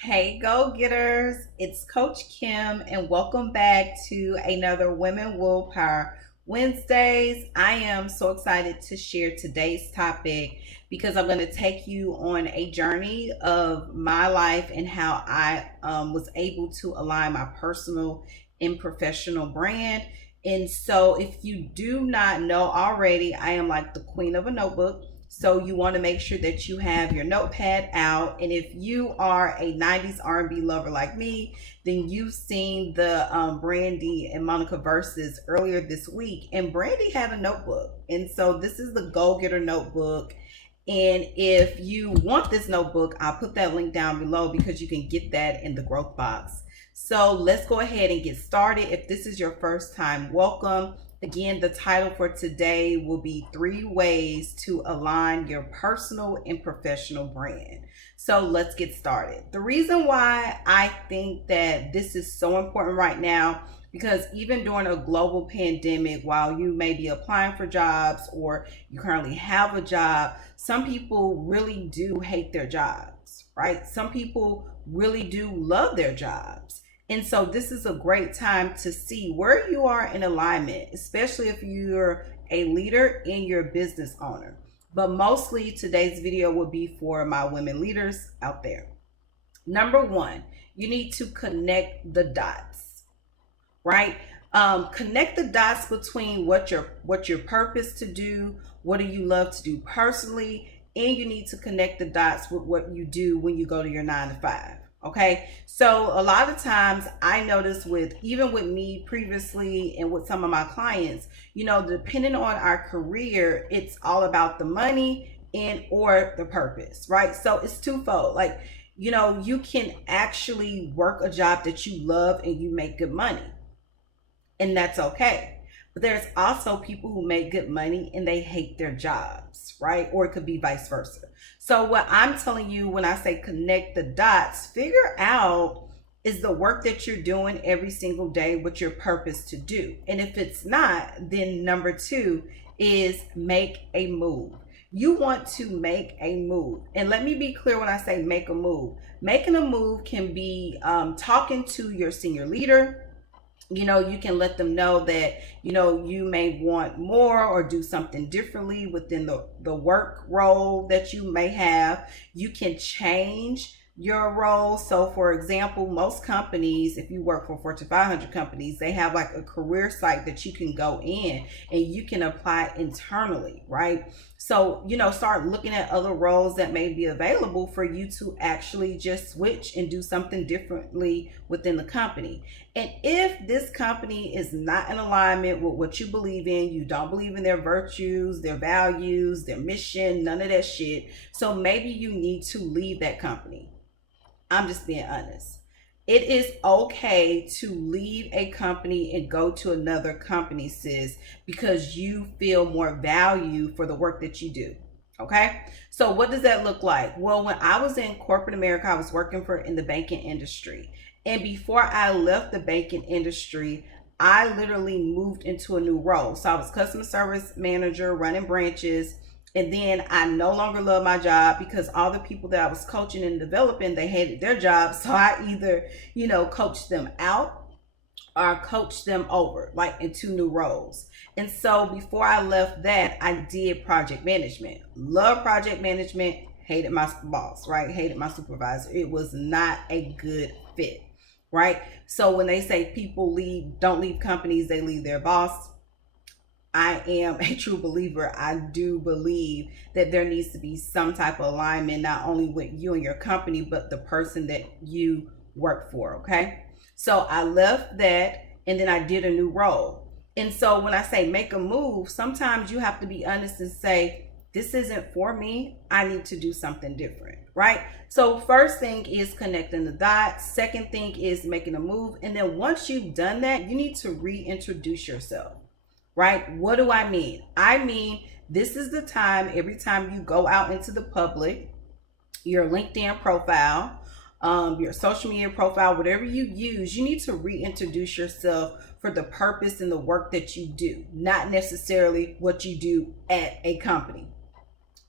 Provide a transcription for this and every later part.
Hey, go getters! It's Coach Kim, and welcome back to another Women Willpower Wednesdays. I am so excited to share today's topic because I'm going to take you on a journey of my life and how I was able to align my personal and professional brand. And so, if you do not know already, I am like the queen of a notebook. So you want to make sure that you have your notepad out. And if you are a 90s R&B lover like me, then you've seen the Brandy and Monica verses earlier this week. And Brandy had a notebook. And so this is the Go Getter notebook. And if you want this notebook, I'll put that link down below because you can get that in the growth box. So let's go ahead and get started. If this is your first time, welcome. Again, the title for today will be 3 ways to align your personal and professional brand. So let's get started. The reason why I think that this is so important right now, because even during a global pandemic, while you may be applying for jobs or you currently have a job, some people really do hate their jobs, right? Some people really do love their jobs. And so this is a great time to see where you are in alignment, especially if you're a leader and you're a business owner. But mostly today's video will be for my women leaders out there. Number one, you need to connect the dots, right? Connect the dots between what your purpose to do, what do you love to do personally, and you need to connect the dots with what you do when you go to your 9 to 5. Okay, so a lot of times I notice even with me previously and with some of my clients, depending on our career, it's all about the money and or the purpose, right? So it's twofold. Like, you can actually work a job that you love and you make good money, and that's okay. But there's also people who make good money and they hate their jobs, right? Or it could be vice versa. So what I'm telling you when I say connect the dots, figure out, is the work that you're doing every single day what your purpose to do? And if it's not, then number 2 is make a move. You want to make a move. And let me be clear when I say make a move. Making a move can be talking to your senior leader. You can let them know that, you may want more or do something differently within the work role that you may have. You can change your role. So for example, most companies, if you work for Fortune 500 companies, they have like a career site that you can go in and you can apply internally, right? So, start looking at other roles that may be available for you to actually just switch and do something differently within the company. And if this company is not in alignment with what you believe in, you don't believe in their virtues, their values, their mission, none of that shit. So maybe you need to leave that company. I'm just being honest. It is okay to leave a company and go to another company, sis, because you feel more value for the work that you do. Okay. So what does that look like? Well, when I was in corporate America, I was working in the banking industry. And before I left the banking industry, I literally moved into a new role. So I was customer service manager, running branches. And then I no longer love my job because all the people that I was coaching and developing, they hated their jobs. So I either, coached them out or coached them over, like into new roles. And so before I left that, I did project management. Love project management, hated my boss, right? Hated my supervisor. It was not a good fit, right? So when they say people don't leave companies, they leave their boss. I am a true believer. I do believe that there needs to be some type of alignment, not only with you and your company, but the person that you work for. Okay. So I left that and then I did a new role. And so when I say make a move, sometimes you have to be honest and say, this isn't for me. I need to do something different. Right. So first thing is connecting the dots. Second thing is making a move. And then once you've done that, you need to reintroduce yourself. Right? What do I mean? I mean, this is the time, every time you go out into the public, your LinkedIn profile, your social media profile, whatever you use, you need to reintroduce yourself for the purpose and the work that you do, not necessarily what you do at a company.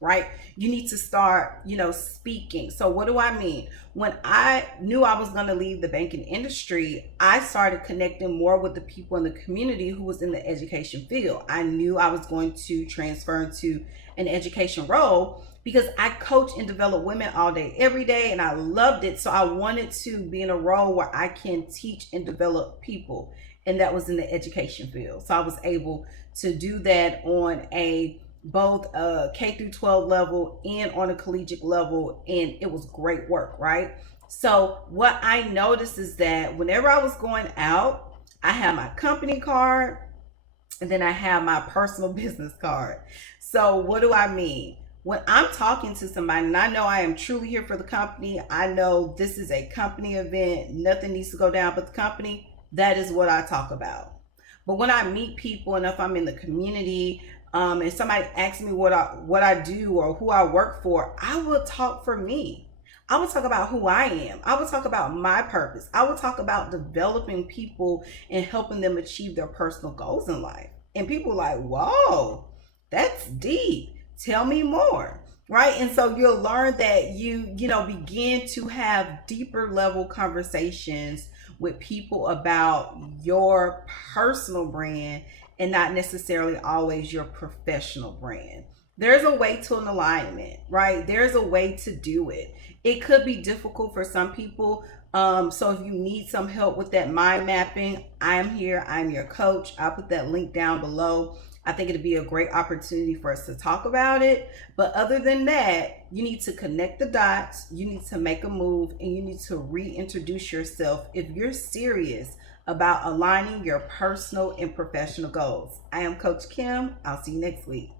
right? You need to start, speaking. So what do I mean? When I knew I was going to leave the banking industry, I started connecting more with the people in the community who was in the education field. I knew I was going to transfer into an education role because I coach and develop women all day, every day, and I loved it. So I wanted to be in a role where I can teach and develop people, and that was in the education field. So I was able to do that on both a K through 12 level and on a collegiate level, and it was great work, right? So what I noticed is that whenever I was going out, I had my company card and then I have my personal business card. So what do I mean? When I'm talking to somebody and I know I am truly here for the company, I know this is a company event, nothing needs to go down but the company, that is what I talk about. But when I meet people and if I'm in the community, and somebody asks me what I do or who I work for, I will talk for me. I will talk about who I am. I will talk about my purpose. I will talk about developing people and helping them achieve their personal goals in life. And people are like, whoa, that's deep. Tell me more. Right. And so you'll learn that you begin to have deeper level conversations with people about your personal brand and not necessarily always your professional brand. There's a way to an alignment, right? There's a way to do it. It could be difficult for some people. So if you need some help with that mind mapping, I'm here. I'm your coach. I'll put that link down below. I think it'd be a great opportunity for us to talk about it. But other than that, you need to connect the dots, you need to make a move, and you need to reintroduce yourself if you're serious about aligning your personal and professional goals. I am Coach Kim. I'll see you next week.